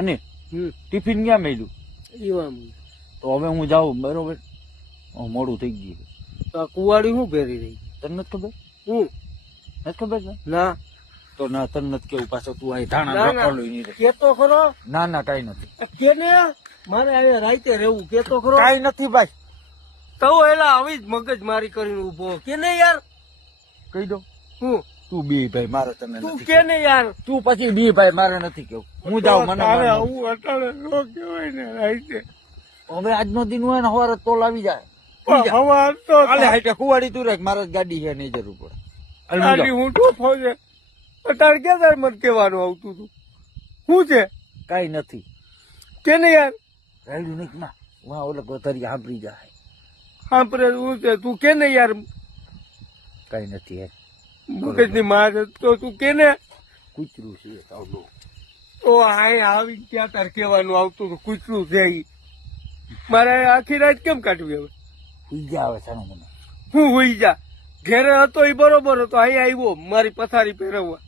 અને ટિફિન ક્યાં મેલ્યું એવા તો હવે હું જાઉં બરોબર મોડું થઈ ગયું તો આ કુવાડી શું પહેરી રહી તને નથી ખબર હું નથી ખબર ને ના તો ના તને નથી કેવું પાછો તું અહીં ધાણા ના, ના. રખડલું નહીં રે. કેતો ખરો ના ના કાંઈ નથી કેને મારે અહીંયા રાતે રહેવું કેતો ખરો કાંઈ નથી ભાઈ તો એલા આવી જ મગજ મારી કરીને ઉભો કેને યાર કહી દો હું તું બી ભાઈ મારે તને તું નથી કેને યાર કેવું. તું પછી બી ભાઈ મારે નથી કેવું હું જાઉં મને તારે મારે આવું અટાણે નો કહેવાય ને રાતે હવે આજનો દિન હોય ને સવારે તોલ આવી જાય હવા તો હાલે હાઈટે કુવાડી તું રાખ મારે ગાડી છે નહીં જરૂર પડે હાલ હું તારી જાઉં. હું ટોફો છે અટાણે ક્યાં તારે મને કહેવાનું આવતું હતું શું છે કાંઈ નથી કેને યાર રાયડું નહીં ના વાહ ઓલે ગોતરી સાંભળી જાય સાંભળે શું છે તું કેને યાર કાંઈ નથી યાર મુકેશની માં છે તો તું કેને કૂતરું છે તાવલું તો આય આવી ક્યાં તાર કહેવાનું આવતું હતું કૂતરું છે ઈ. મારે આખી રાત કેમ કાઢવી હવે ઈજા આવે છે ને મને હું હોઈ જા ઘેરે હતો એ બરોબર હતો અહીંયા આવ્યો મારી પથારી પહેરવવા